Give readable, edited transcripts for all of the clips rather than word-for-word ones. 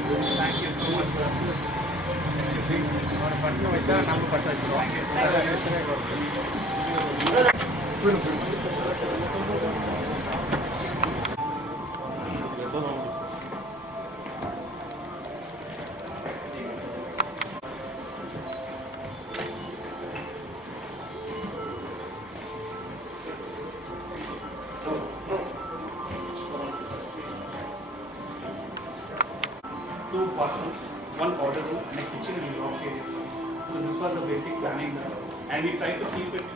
Thank you so much, sir. பட்டணம் வச்சா நம்ம பட்ட வச்சுருவோம். Two bathrooms, one powder room and a kitchen and loft area. So this was the basic planning and we tried to keep it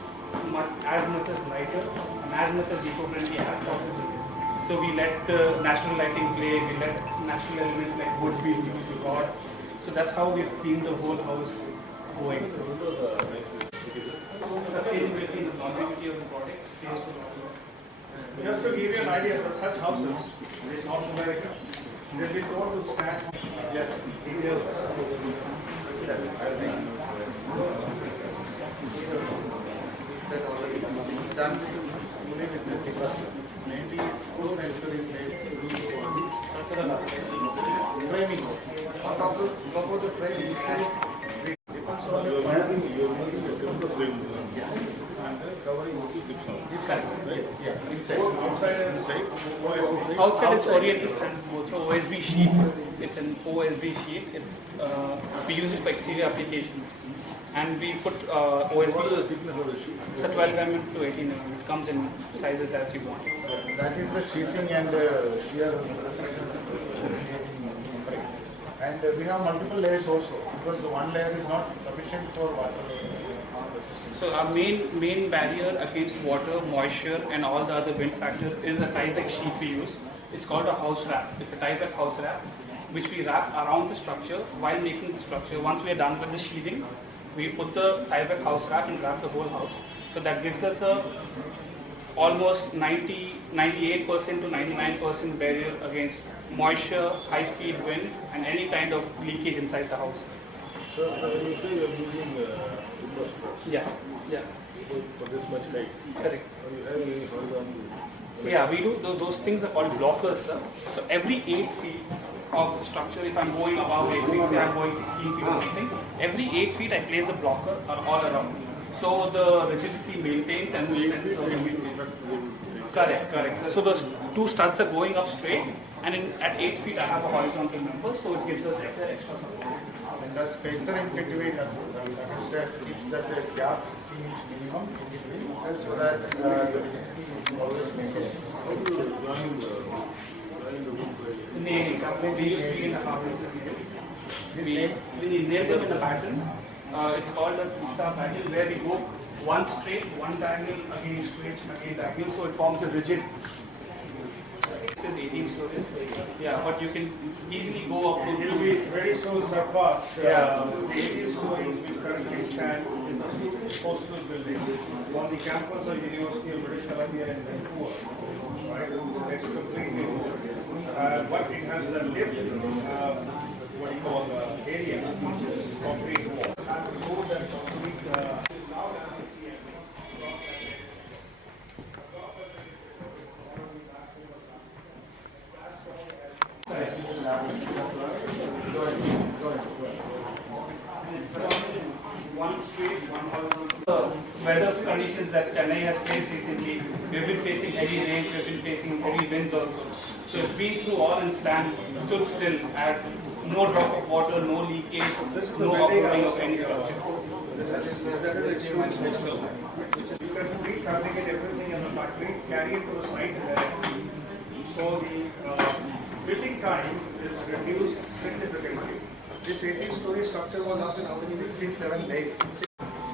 as much as lighter and as much as eco-friendly as possible. So we let the natural lighting play, we let natural elements like wood be used a lot. So that's how we've themed the whole house going. Sustainability and the longevity of the product stays for long. Just to give you an idea, for such houses in North America, they'll be told to stand. Yes. Done only with the because mainly spoon and framing. On top of the frame inside depends on the firing you are using the frame and covering Inside. Yes, yeah. Inside. Outside it's oriental and also OSB sheet. It's an OSB sheet. It's we use it for exterior applications, and we put OSB. What is the thickness of the sheet? It's a 12 mm to 18 mm. It comes in sizes as you want. That is the sheeting and shear resistance. And we have multiple layers also because the one layer is not sufficient for water resistance. So our main barrier against water, moisture, and all the other wind factor is a Tyvek sheet we use. It's called a house wrap. It's a Tyvek house wrap, which we wrap around the structure while making the structure. Once we are done with the sheathing, we put the Tyvek house wrap and wrap the whole house. So that gives us a almost 98% to 99% barrier against moisture, high-speed wind, and any kind of leakage inside the house. So when you say you are using timber struts Yeah. for this much height, Correct. you have any horizontal? Yeah, we do. Those things are called blockers, sir. So every 8 feet of the structure, if I'm going above 8 feet, say I'm going 16 feet or something, every 8 feet I place a blocker all around. So the rigidity maintains and the strength of the Correct. So those two studs are going up straight, and at 8 feet I have a horizontal member, so it gives us extra support. And the spacer in between us, keeps that gap 16 inch minimum in between, so that the rigidity is always maintained. How do you join the wood by Nailing. We use 3.5 inches nail. We nail them in a pattern. It's called a 3-star pattern where we go one straight, one diagonal, again straight, again diagonal, so it forms a rigid. It is 18 stories. Yeah, but you can easily go up to. It will be very soon surpassed. Yeah. The 18 stories which currently stand is a postal building on the campus of University of British Columbia in Vancouver. Right? It's completely new. But it has the lift, what do you call area, which is concrete wall. And so that concrete One straight, one horizontal. Weather conditions that Chennai has faced recently, we've been facing heavy rains, we've been facing heavy winds also. So it's been through all and stood still at no drop of water, no leakage, no uprooting of any structure. that is achievement next level. You can prefabricate everything in the factory, carry it to the site directly. So the building time is reduced significantly. This 18-story structure was up in 67 days.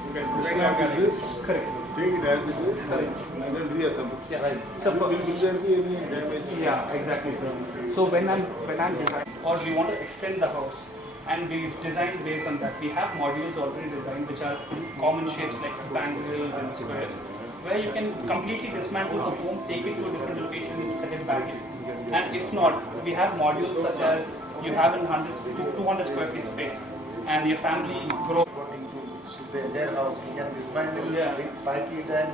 You can this? Correct. Take it as it is Correct. and then reassemble. Yeah. So, Will there be any damage? yeah, exactly, sir. So when I'm designing, or we want to extend the house, and we designed based on that. We have modules already designed which are common shapes like rectangles and squares, where you can completely dismantle the home, take it to a different location and set it back in. And if not, we have modules such as you have in 100 to 200 square feet space, and your family grows. Their house, we can dismantle, Yeah. pack it and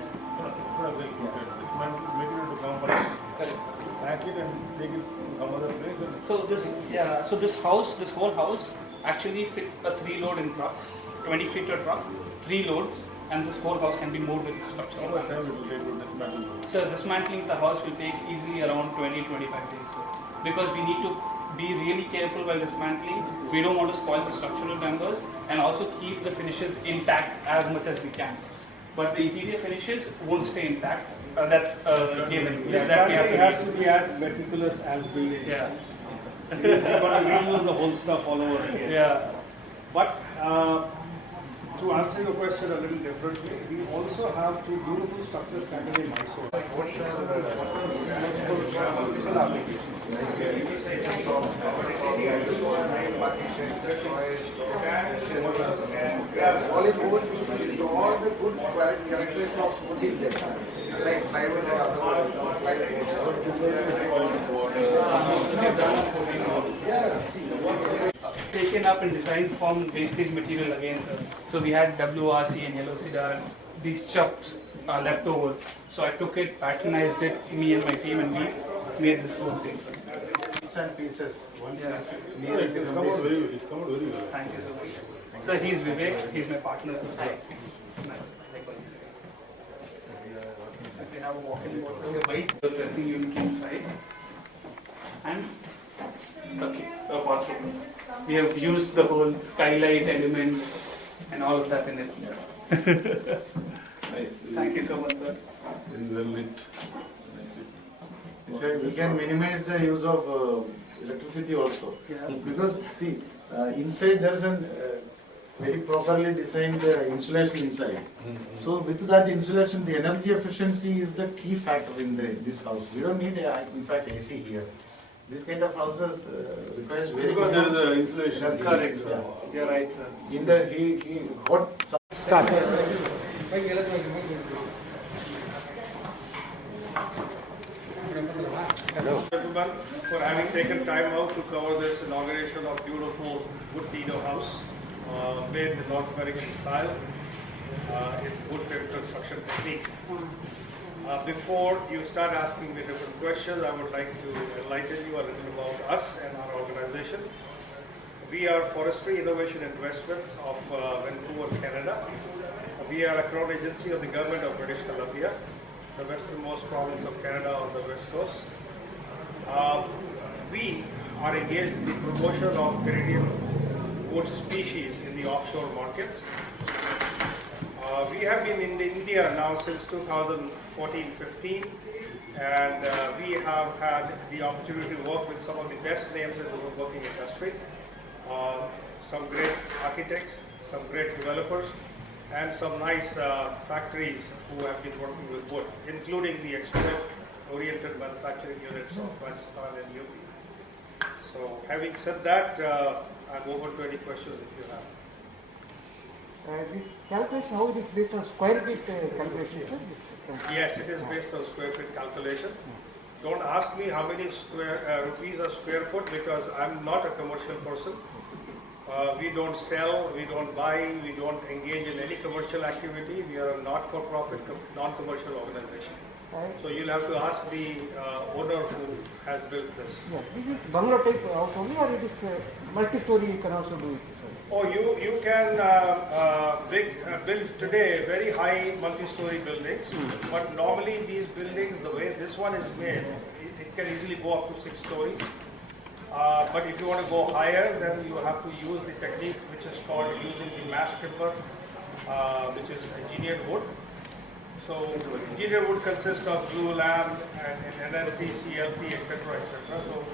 Dismantle, make it into components. pack pack it and take it some other place. And So this whole house actually fits a 3-load in truck, 20-feet truck, 3 loads, and this whole house can be moved with how construction. much time it will take to dismantle? So dismantling the house will take easily around 20-25 days, sir. Because we need to be really careful while dismantling. We don't want to spoil the structural members and also keep the finishes intact as much as we can. But the interior finishes won't stay intact. That's given. Yeah, that we have Dismantling has to to be as meticulous as building. Yeah. You're going to reuse the whole stuff all over again. Yeah. But to answer your question a little differently, we also have two beautiful structures standing in Mysore. Bollywood, all the good characteristics of food is there. Like plywood or other Taken up and designed from wastage material again, sir. So we had WRC and yellow cedar, and these chops are left over. So I took it, patternized it, me and my team, and we made this whole thing, sir. bits and pieces. Once Yeah. near It's come out very well. It's come out very well. Thank you so much. Sir, he's Vivek, he's my partner. Hi. We have a walk-in water, white dressing unit inside, and a bathroom. We have used the whole skylight element and all of that in it. Nice. Thank you so much, sir. Very well lit. In fact, we can minimize the use of electricity also. Yeah. Because see, inside there is a very properly designed insulation inside. So with that insulation, the energy efficiency is the key factor in this house. We don't need, in fact, AC here. This kind of houses requires very Because there is minimum- a installation. Correct, sir. You're right, sir. In the he got some Gentlemen, for having taken time out to cover this inauguration of beautiful wood Tino house, made in the North American style, in wood frame construction technique. Before you start asking me different questions, I would like to enlighten you a little about us and our organization. We are Forestry Innovation Investments of Vancouver, Canada. We are a crown agency of the government of British Columbia, the westernmost province of Canada on the west coast. We are engaged in the promotion of Canadian wood species in the offshore markets. We have been in India now since 2014-15, and we have had the opportunity to work with some of the best names in the woodworking industry, some great architects, some great developers, and some nice factories who have been working with wood, including the export-oriented manufacturing units of Rajasthan and UP. So having said that, I'm open to any questions if you have. This calculation, how it is based on square feet calculation, sir? Yes, it is based on square feet calculation. Don't ask me how many rupees a square foot, because I'm not a commercial person. We don't sell, we don't buy, we don't engage in any commercial activity. We are a not-for-profit, non-commercial organization. So you'll have to ask the owner who has built this. Yeah, this is bungalow type house only, or it is multi-story you can also do it? Sir? Oh, you can build today very high multi-story buildings, but normally these buildings, the way this one is made, it can easily go up to 6 stories. But if you want to go higher, then you have to use the technique which is called using the mass timber, which is engineered wood. So engineered wood consists of glue lamp and NLT, CLT, etc., etc. So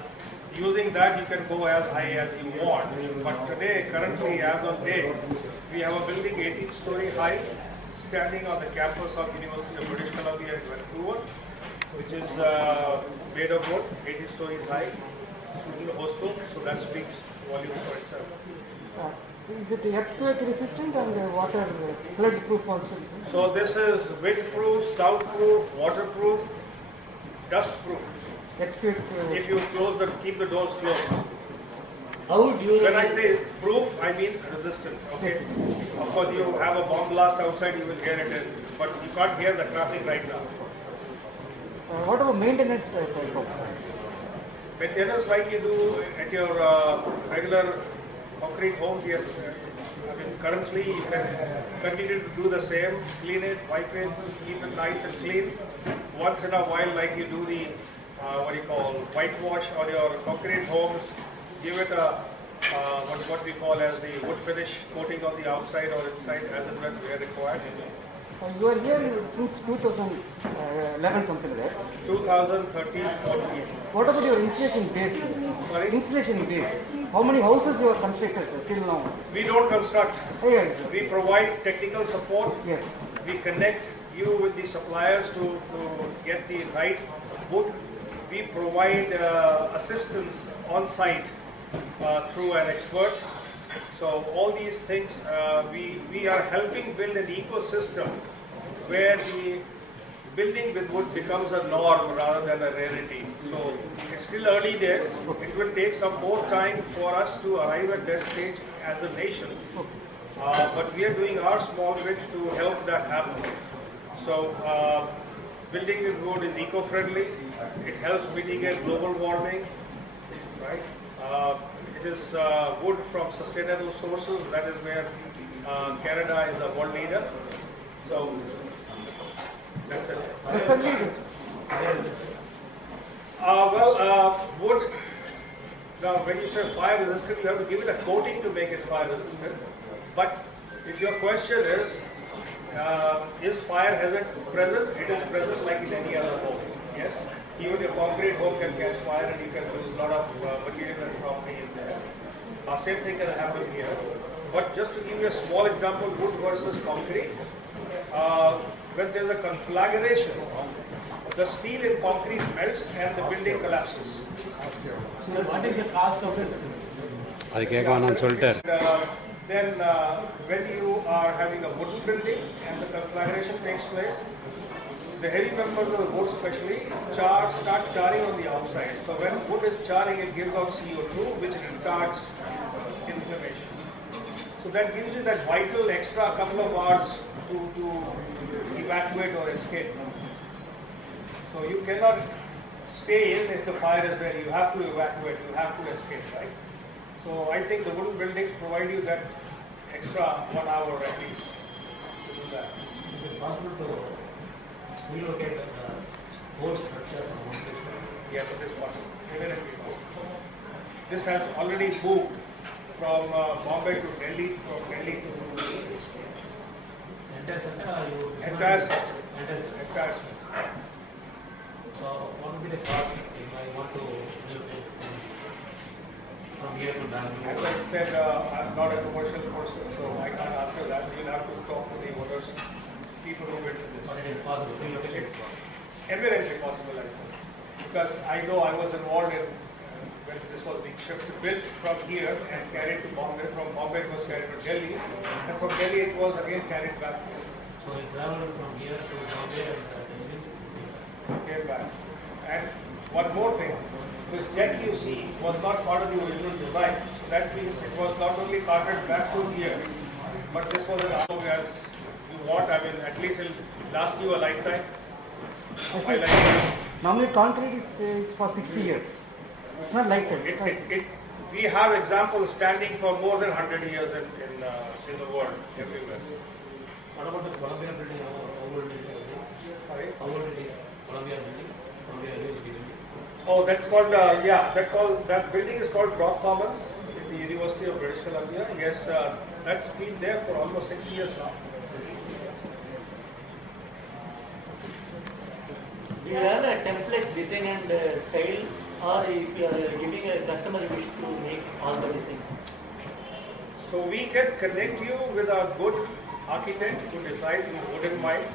using that, you can go as high as you want. But today, currently, as on date, we have a building 18-story high, standing on the campus of University of British Columbia in Vancouver, which is made of wood, 80 stories high, student hostel. So that speaks volumes for itself. Is it earthquake resistant and water flood proof also? So this is windproof, soundproof, waterproof, dustproof. Earthquake. If you keep the doors closed. How do you? When I say proof, I mean resistant. Okay. Of course, you have a bomb blast outside, you will hear it, but you can't hear the traffic right now. What about maintenance type of? Maintenance like you do at your regular concrete homes, yes. I mean, currently you can continue to do the same, clean it, wipe it, keep it nice and clean. Once in a while, like you do the, what do you call, whitewash on your concrete homes, give it a, what we call as the wood finish coating on the outside or inside as and when we are required. You are here since 2011 something like that. 2013, 14. What about your installation base? Sorry? Installation base. How many houses you have constructed till now? We don't construct. Yes. We provide technical support. Yes. We connect you with the suppliers to get the right wood. We provide assistance on site through an expert. So all these things, we are helping build an ecosystem where the building with wood becomes a norm rather than a rarity. So it's still early days. It will take some more time for us to arrive at that stage as a nation. But we are doing our small bit to help that happen. So building with wood is eco-friendly. It helps mitigate global warming, right? It is wood from sustainable sources. That is where Canada is a world leader. So that's it. Wood. Now, when you say fire resistant, you have to give it a coating to make it fire resistant. But if your question is fire hazard present? It is present like in any other home. Yes. Even your concrete home can catch fire and you can lose a lot of material and property in there. Same thing can happen here. But just to give you a small example, wood versus concrete, when there is a conflagration, the steel in concrete melts and the building collapses. What is the cost of it? Then when you are having a wooden building and the conflagration takes place, the heavy members of the wood especially start charring on the outside. So when wood is charring, it gives out CO2, which retards inflammation. So that gives you that vital extra couple of hours to evacuate or escape. So you cannot stay in if the fire is there. You have to evacuate, you have to escape, right? So I think the wooden buildings provide you that extra 1 hour at least to do that. Is it possible to relocate the whole structure from one place to another? Yes, it is possible. Evidently possible. This has already moved from Bombay to Delhi, from Delhi to Entire structure or you? entire structure. Entire structure. Entire structure. So what would be the cost if I want to relocate from here to Bangalore? As I said, I'm not a commercial person, so I can't answer that. You'll have to talk to the owners, people who built Or this. it is possible, relocation is possible. Evidently possible, I think. Because I know I was involved in when this was being shifted, built from here and carried to Bombay. From Bombay it was carried to Delhi, and from Delhi it was again carried back here. So it traveled from here to Bombay and Delhi. Came back. And one more thing, this deck you see was not part of the original design. So that means it was not only carted back to here, but this was as long as you want. I mean, at least it'll last you a lifetime. My lifetime. Normally concrete is for 60 years. It's not like that. We have examples standing for more than 100 years in the world, everywhere. What about the Columbia building? How old it is? Sorry? How old it is? Columbia building? Columbia University building? Oh, that's called, that building is called Brock Commons in the University of British Columbia. Yes, that's been there for almost 6 years now. Do you have a template design and style, or if you are giving a customer wish to make all the things? So we can connect you with a good architect who decides with wood in mind.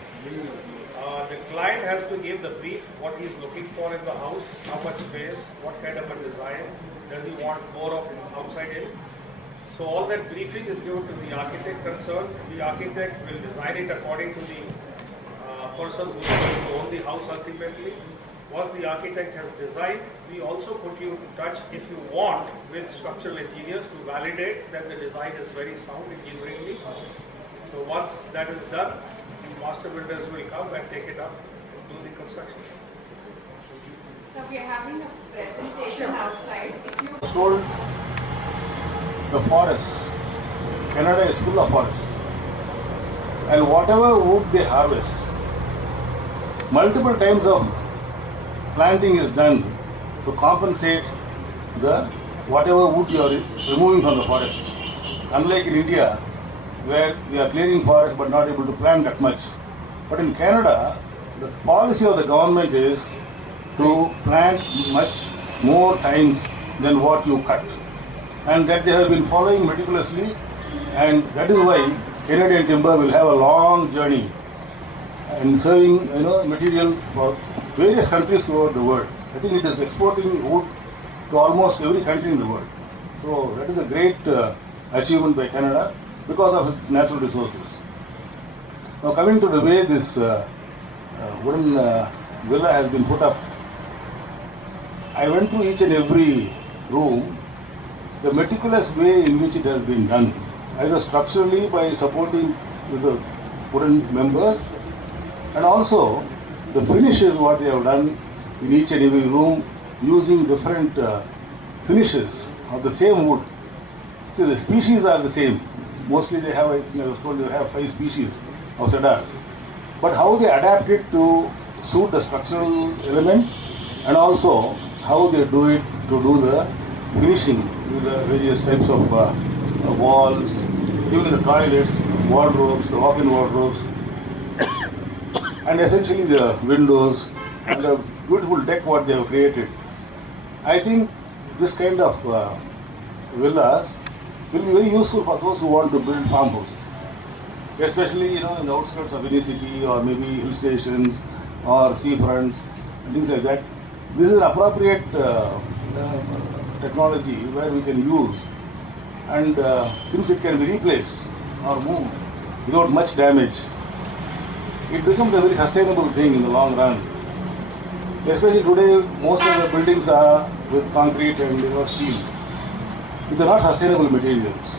The client has to give the brief, what he is looking for in the house, how much space, what kind of a design, does he want more of outside in. So all that briefing is given to the architect concerned. The architect will design it according to the person who is going to own the house ultimately. Once the architect has designed, we also put you in touch, if you want, with structural engineers to validate that the design is very sound engineeringly. So once that is done, master builders will come and take it up and do the construction. So we are having a presentation outside. If you Told the forests, Canada is full of forests. And whatever wood they harvest, multiple times of planting is done to compensate the whatever wood you are removing from the forest. Unlike in India, where we are clearing forests but not able to plant that much. But in Canada, the policy of the government is to plant much more times than what you cut. And that they have been following meticulously, and that is why Canadian timber will have a long journey in serving material for various countries throughout the world. I think it is exporting wood to almost every country in the world. So that is a great achievement by Canada because of its natural resources. Now coming to the way this wooden villa has been put up, I went through each and every room, the meticulous way in which it has been done, either structurally by supporting with the wooden members, and also the finishes what they have done in each and every room using different finishes of the same wood. See, the species are the same. Mostly they have, I think I was told they have 5 species of cedars. But how they adapt it to suit the structural element, and also how they do it to do the finishing with the various types of walls, even the toilets, wardrobes, the walk-in wardrobes, and essentially the windows and the beautiful deck what they have created. I think this kind of villas will be very useful for those who want to build farmhouses, especially in the outskirts of any city or maybe hill stations or seafronts and things like that. This is an appropriate technology where we can use, and since it can be replaced or moved without much damage, it becomes a very sustainable thing in the long run. Especially today, most of the buildings are with concrete and steel. These are not sustainable materials.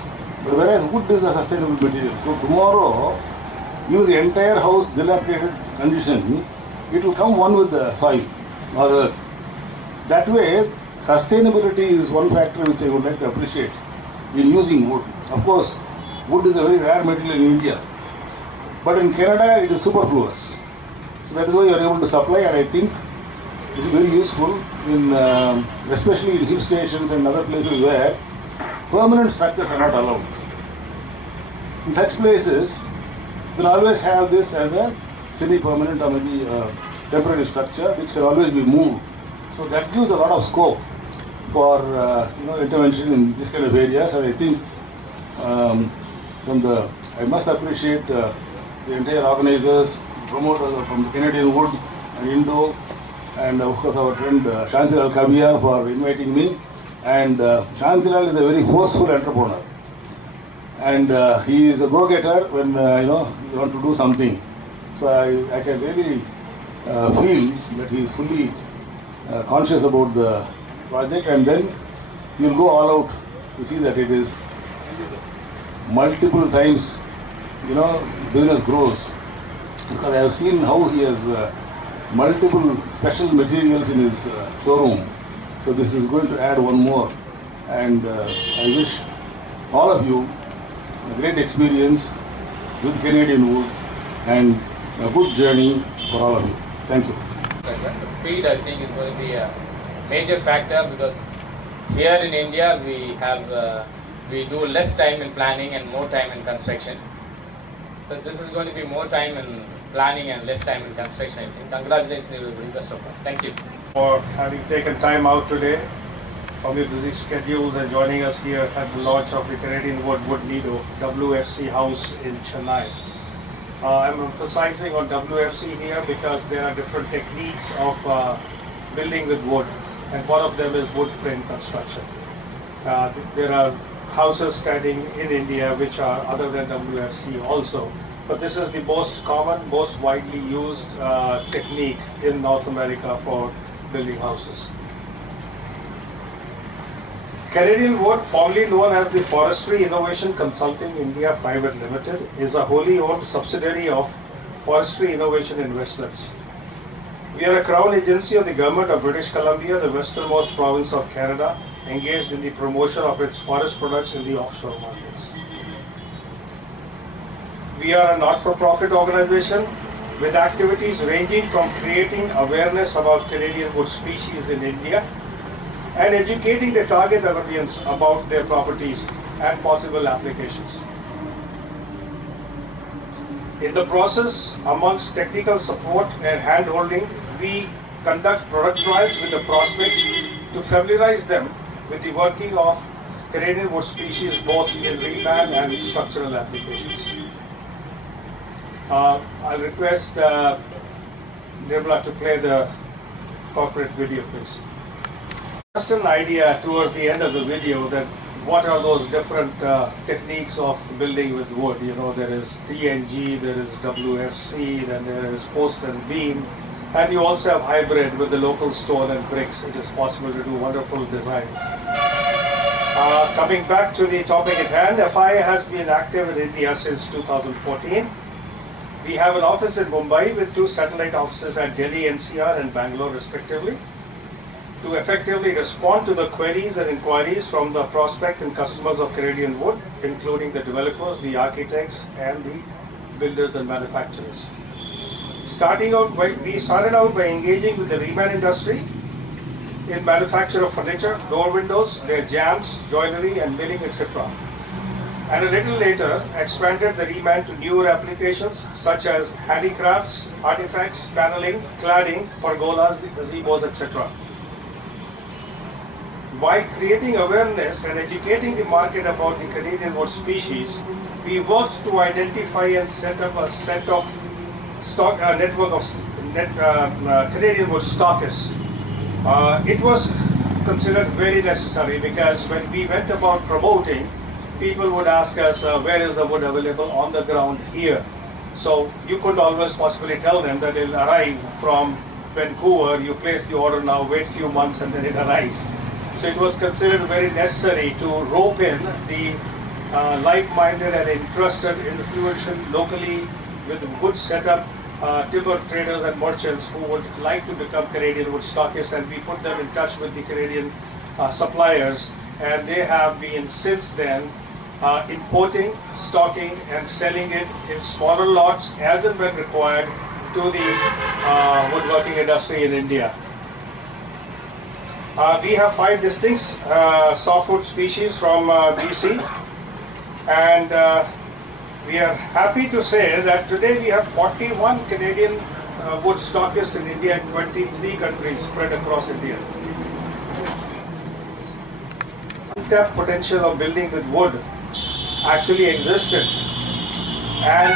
But whereas wood is a sustainable material, so tomorrow, use the entire house dilapidated condition, it will come one with the soil or earth. That way, sustainability is one factor which I would like to appreciate in using wood. Of course, wood is a very rare material in India, but in Canada it is superfluous. So that is why you are able to supply, and I think it is very useful in, especially in hill stations and other places where permanent structures are not allowed. In such places, you can always have this as a semi-permanent or maybe temporary structure which can always be moved. So that gives a lot of scope for intervention in this kind of areas, and I think I must appreciate the entire organizers, promoters from the Canadian Wood and Indo, and of course our friend Shantilal Kavia for inviting me. And Shantilal is a very forceful entrepreneur, and he is a go-getter when you want to do something. So I can really feel that he is fully conscious about the project, and then you'll go all out to see that it is multiple times, business grows. Because I have seen how he has multiple special materials in his showroom. So this is going to add one more. And I wish all of you a great experience with Canadian Wood and a good journey for all of you. Thank you. The speed, I think, is going to be a major factor, because here in India we do less time in planning and more time in construction. So this is going to be more time in planning and less time in construction. I think. Congratulations, everybody. Best of luck. Thank you for having taken time out today from your busy schedules and joining us here at the launch of the Canadian Wood Nido WFC house in Chennai. I'm emphasizing on WFC here because there are different techniques of building with wood, and one of them is wood frame construction. There are houses standing in India which are other than WFC also, but this is the most common, most widely used technique in North America for building houses. Canadian Wood, formerly known as the Forestry Innovation Consulting India Private Limited, is a wholly owned subsidiary of Forestry Innovation Investments. We are a crown agency of the government of British Columbia, the westernmost province of Canada, engaged in the promotion of its forest products in the offshore markets. We are a not-for-profit organization with activities ranging from creating awareness about Canadian wood species in India and educating the target audience about their properties and possible applications. In the process, amongst technical support and hand-holding, we conduct product trials with the prospects to familiarize them with the working of Canadian wood species both in reman and structural applications. I'll request Nirmala to play the corporate video, please. Just an idea towards the end of the video that what are those different techniques of building with wood. You know, there is TNG, there is WFC, then there is post and beam, and you also have hybrid with the local stone and bricks. It is possible to do wonderful designs. Coming back to the topic at hand, FI has been active in India since 2014. We have an office in Mumbai with 2 satellite offices at Delhi, NCR and Bangalore respectively, to effectively respond to the queries and inquiries from the prospect and customers of Canadian wood, including the developers, the architects and the builders and manufacturers. We started out by engaging with the reman industry in manufacture of furniture, door windows, their jambs, joinery and milling, etc. And a little later expanded the reman to newer applications such as handicrafts, artifacts, paneling, cladding, pergolas, gazebos, etc. While creating awareness and educating the market about the Canadian wood species, we worked to identify and set up a network of Canadian wood stockists. It was considered very necessary because when we went about promoting, people would ask us, where is the wood available on the ground here? So you could always possibly tell them that it will arrive from Vancouver, you place the order now, wait a few months and then it arrives. So it was considered very necessary to rope in the like-minded and interested influential locally with wood setup timber traders and merchants who would like to become Canadian wood stockists, and we put them in touch with the Canadian suppliers, and they have been since then importing, stocking and selling it in smaller lots as and when required to the woodworking industry in India. We have 5 distinct softwood species from BC, and we are happy to say that today we have 41 Canadian wood stockists in India and 23 countries spread across India. Untapped potential of building with wood actually existed, and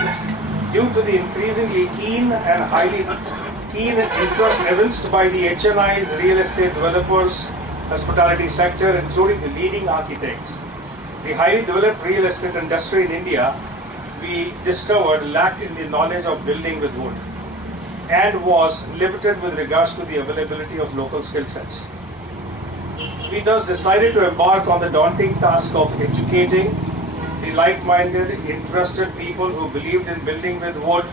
due to the increasingly keen interest evinced by the HNIs, real estate developers, hospitality sector, including the leading architects, the highly developed real estate industry in India, we discovered lacked in the knowledge of building with wood and was limited with regards to the availability of local skill sets. We thus decided to embark on the daunting task of educating the like-minded, interested people who believed in building with wood,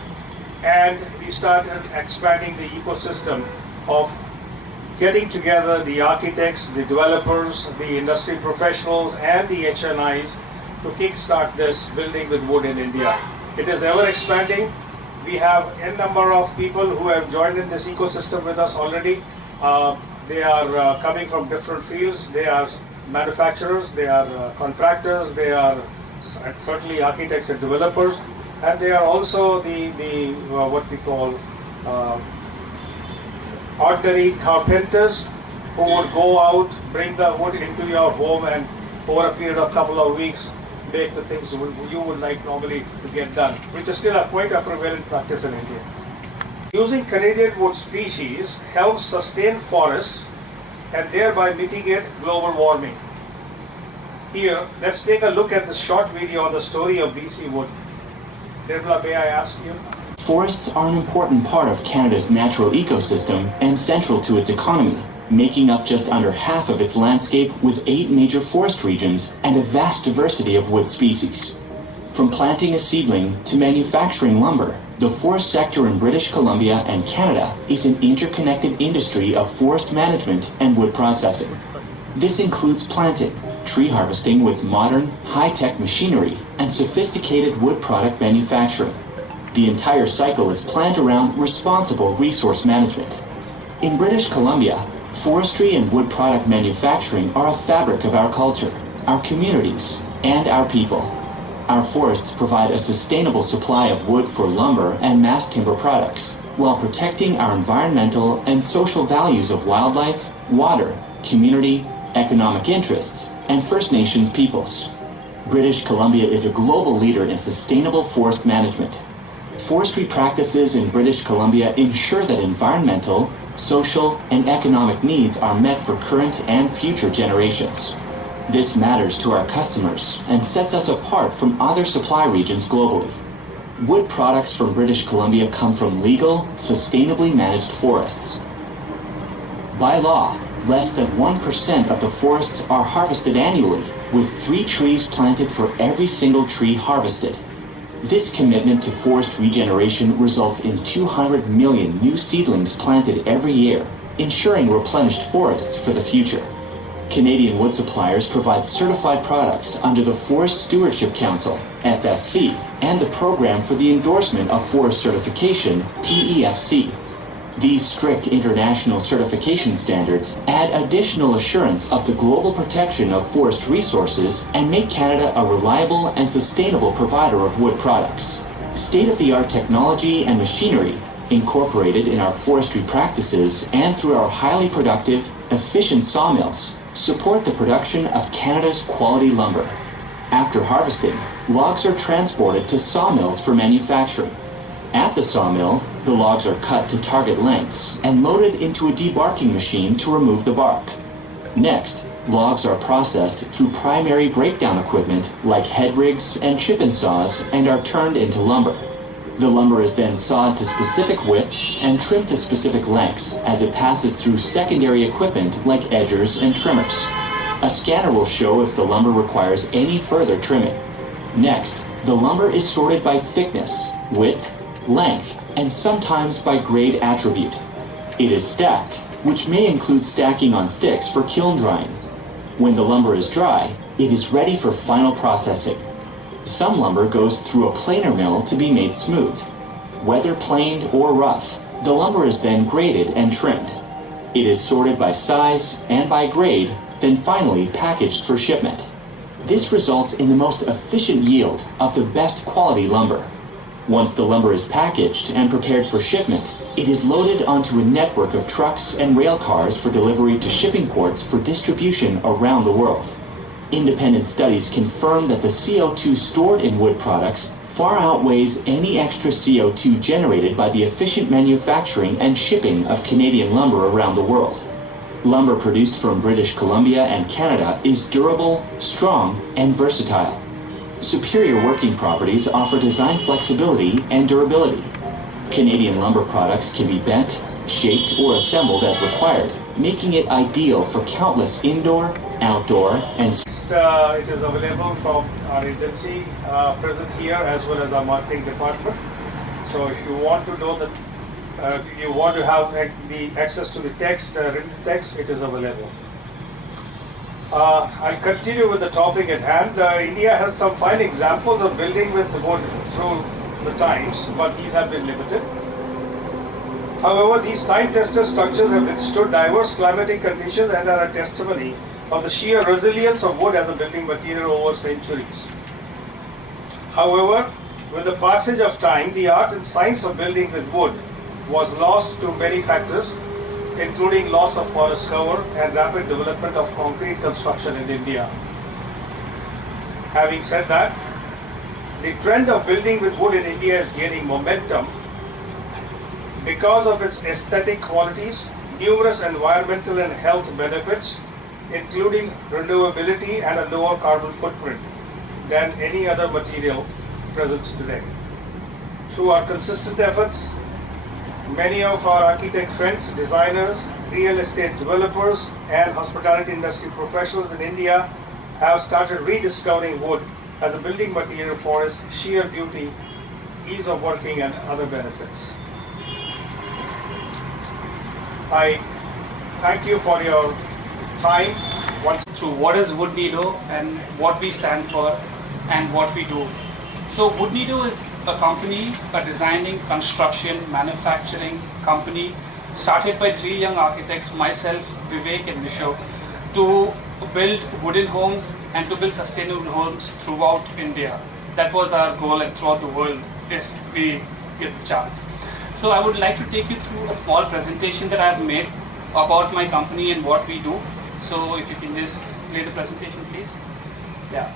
and we started expanding the ecosystem of getting together the architects, the developers, the industry professionals and the HNIs to kickstart this building with wood in India. It is ever expanding. We have a number of people who have joined in this ecosystem with us already. They are coming from different fields. They are manufacturers, they are contractors, they are certainly architects and developers, and they are also the what we call ordinary carpenters who would go out, bring the wood into your home, and over a period of a couple of weeks make the things you would like normally to get done, which is still quite a prevalent practice in India. Using Canadian wood species helps sustain forests and thereby mitigate global warming. Here, let's take a look at this short video on the story of BC wood. Nirmala, may I ask you? Forests are an important part of Canada's natural ecosystem and central to its economy, making up just under half of its landscape with 8 major forest regions and a vast diversity of wood species. From planting a seedling to manufacturing lumber, The forest sector in British Columbia and Canada is an interconnected industry of forest management and wood processing. This includes planting, tree harvesting with modern, high-tech machinery, and sophisticated wood product manufacturing. The entire cycle is planned around responsible resource management. In British Columbia, forestry and wood product manufacturing are a fabric of our culture, our communities, and our people. Our forests provide a sustainable supply of wood for lumber and mass timber products, while protecting our environmental and social values of wildlife, water, community, economic interests, and First Nations peoples. British Columbia is a global leader in sustainable forest management. Forestry practices in British Columbia ensure that environmental, social, and economic needs are met for current and future generations. This matters to our customers and sets us apart from other supply regions globally. Wood products from British Columbia come from legal, sustainably managed forests. By law, less than 1% of the forests are harvested annually, with 3 trees planted for every single tree harvested. This commitment to forest regeneration results in 200 million new seedlings planted every year, ensuring replenished forests for the future. Canadian wood suppliers provide certified products under the Forest Stewardship Council, FSC, and the Program for the Endorsement of Forest Certification, PEFC. These strict international certification standards add additional assurance of the global protection of forest resources and make Canada a reliable and sustainable provider of wood products. State-of-the-art technology and machinery, incorporated in our forestry practices and through our highly productive, efficient sawmills, support the production of Canada's quality lumber. After harvesting, logs are transported to sawmills for manufacturing. At the sawmill, the logs are cut to target lengths and loaded into a debarking machine to remove the bark. Next, logs are processed through primary breakdown equipment like head rigs and chip-in saws and are turned into lumber. The lumber is then sawed to specific widths and trimmed to specific lengths as it passes through secondary equipment like edgers and trimmers. A scanner will show if the lumber requires any further trimming. Next, the lumber is sorted by thickness, width, length, and sometimes by grade attribute. It is stacked, which may include stacking on sticks for kiln drying. When the lumber is dry, it is ready for final processing. Some lumber goes through a planer mill to be made smooth. Whether planed or rough, the lumber is then graded and trimmed. It is sorted by size and by grade, then finally packaged for shipment. This results in the most efficient yield of the best quality lumber. Once the lumber is packaged and prepared for shipment, it is loaded onto a network of trucks and rail cars for delivery to shipping ports for distribution around the world. Independent studies confirm that the CO2 stored in wood products far outweighs any extra CO2 generated by the efficient manufacturing and shipping of Canadian lumber around the world. Lumber produced from British Columbia and Canada is durable, strong, and versatile. Superior working properties offer design flexibility and durability. Canadian lumber products can be bent, shaped, or assembled as required, making it ideal for countless indoor, outdoor, and It is available from our agency present here as well as our marketing department. So if you want to know that you want to have the access to the text, written text, it is available. I'll continue with the topic at hand. India has some fine examples of building with wood through the times, but these have been limited. However, these time-tested structures have withstood diverse climatic conditions and are a testimony of the sheer resilience of wood as a building material over centuries. However, with the passage of time, the art and science of building with wood was lost to many factors, including loss of forest cover and rapid development of concrete construction in India. Having said that, the trend of building with wood in India is gaining momentum because of its aesthetic qualities, numerous environmental and health benefits, including renewability and a lower carbon footprint than any other material present today. Through our consistent efforts, many of our architect friends, designers, real estate developers, and hospitality industry professionals in India have started rediscovering wood as a building material for its sheer beauty ease of working and other benefits. I thank you for your time. Through what is Woodnido and what we stand for and what we do. So Woodnido is a company, a designing, construction, manufacturing company started by 3 young architects, myself, Vivek and Nisho, to build wooden homes and to build sustainable homes throughout India. That was our goal and throughout the world if we get the chance. So I would like to take you through a small presentation that I have made about my company and what we do. So if you can just play the presentation, please. Yeah.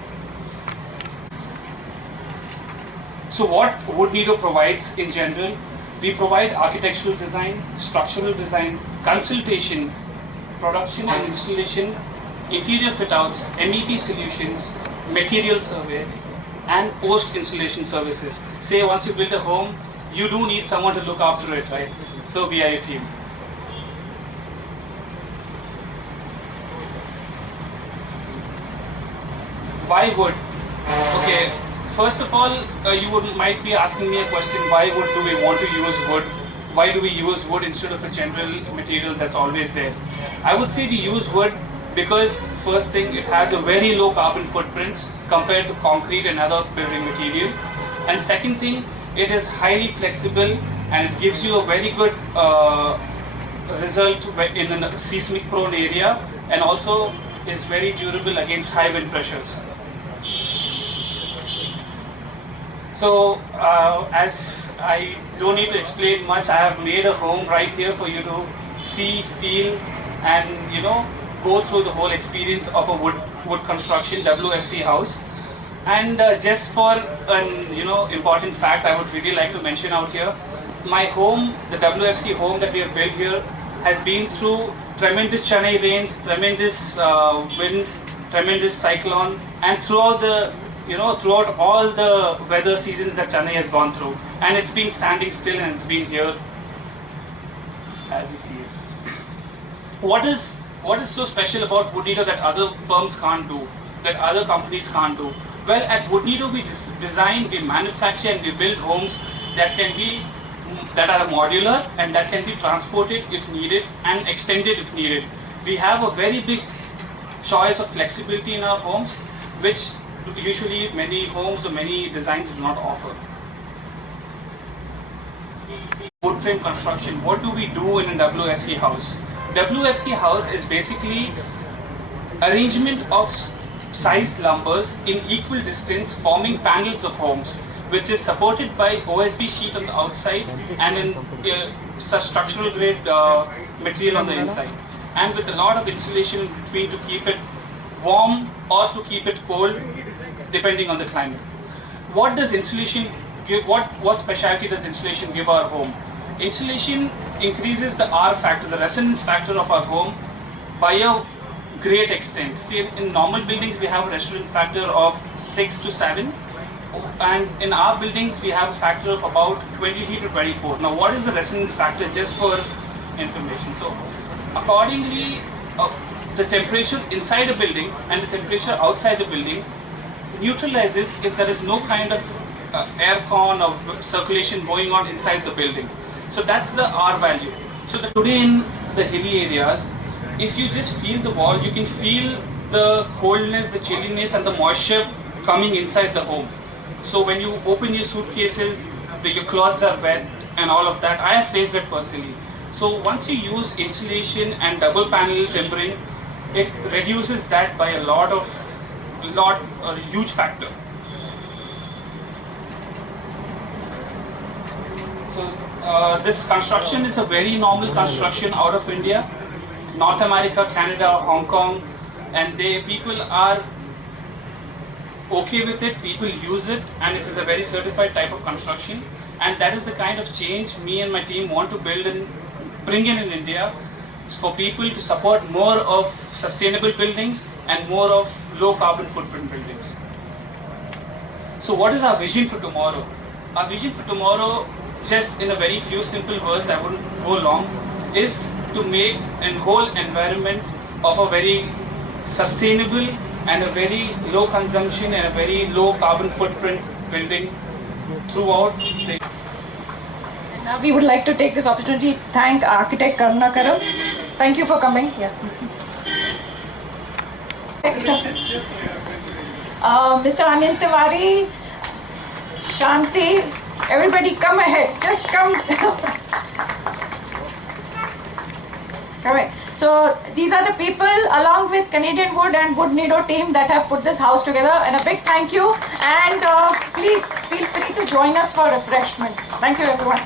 So what Woodnido provides in general, we provide architectural design, structural design, consultation, production and installation, interior fit-outs, MEP solutions, material survey, and post-installation services. Say once you build a home, you do need someone to look after it, right? So we are your team. Why wood? Okay, first of all, might be asking me a question, why wood do we want to use wood? Why do we use wood instead of a general material that's always there? I would say we use wood because first thing, it has a very low carbon footprint compared to concrete and other building material. And second thing, it is highly flexible and it gives you a very good result in a seismic prone area, and also is very durable against high wind pressures. So as I don't need to explain much, I have made a home right here for you to see, feel, and go through the whole experience of a wood construction, WFC house. And just for an important fact, I would really like to mention out here, my home, the WFC home that we have built here, has been through tremendous Chennai rains, tremendous wind, tremendous cyclone, and throughout all the weather seasons that Chennai has gone through, and it's been standing still and it's been here as you see it. What is so special about Woodnido that other firms can't do, that other companies can't do? Well, at Woodnido we design, we manufacture and we build homes that are modular and that can be transported if needed and extended if needed. We have a very big choice of flexibility in our homes, which usually many homes or many designs do not offer. Wood frame construction, what do we do in a WFC house? WFC house is basically arrangement of sized lumbers in equal distance forming panels of homes, which is supported by OSB sheet on the outside and in structural grade material on the inside, and with a lot of insulation in between to keep it warm or to keep it cold depending on the climate. What does insulation give? What specialty does insulation give our home? Insulation increases the R factor, the resonance factor of our home by a great extent. See, in normal buildings we have a resonance factor of 6 to 7, and in our buildings we have a factor of about 23 to 24. Now what is the resonance factor, just for information? So accordingly, the temperature inside a building and the temperature outside the building neutralizes if there is no kind of aircon or circulation going on inside the building. So that's the R value. So today in the hilly areas, if you just feel the wall, you can feel the coldness, the chilliness and the moisture coming inside the home. So when you open your suitcases, your clothes are wet and all of that. I have faced that personally. So once you use insulation and double panel timbering, it reduces that by a huge factor. So this construction is a very normal construction out of India, North America, Canada, Hong Kong, and people are okay with it, people use it, and it is a very certified type of construction, and that is the kind of change me and my team want to build and bring in India, for people to support more of sustainable buildings and more of low carbon footprint buildings. So what is our vision for tomorrow? Our vision for tomorrow, just in a very few simple words, I wouldn't go long, is to make a whole environment of a very sustainable and a very low consumption and a very low carbon footprint building throughout the Now we would like to take this opportunity to thank architect Karunakaram. Thank you for coming. Yeah. Mr. Anil Tiwari, Shanti, everybody come ahead. Just come. Correct. So these are the people along with Canadian Wood and Wood Nido team that have put this house together, and a big thank you, and please feel free to join us for refreshments. Thank you everyone.